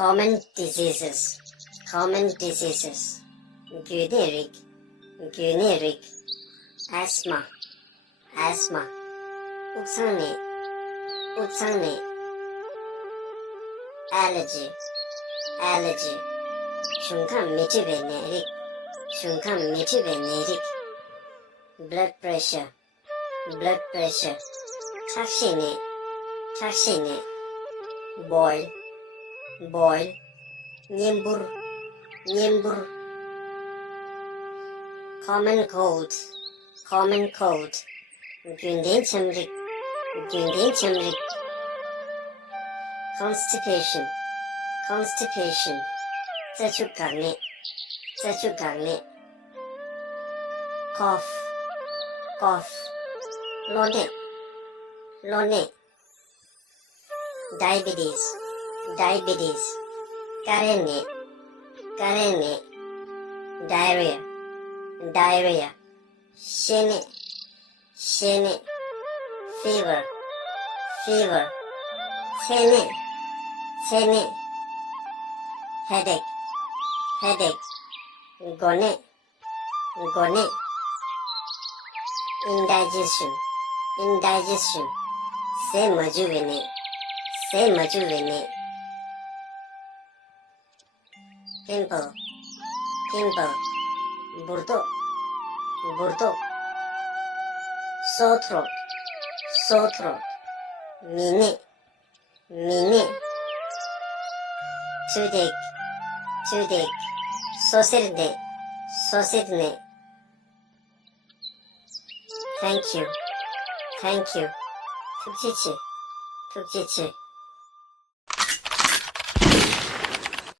Common diseases. Gonorrhea, asthma, uksangne, allergy, shunkan mitibenerik, blood pressure, takshine, boil, nyembur, common cold, günden chamrik, constipation, zachuk cough, lone, diabetes, karene, diarrhea, shene, fever, sene, headache, gone, indigestion, se majuvene, pimple, burdo, sore throat, mine, toothache, sosirne. Thank you. 푹 지치.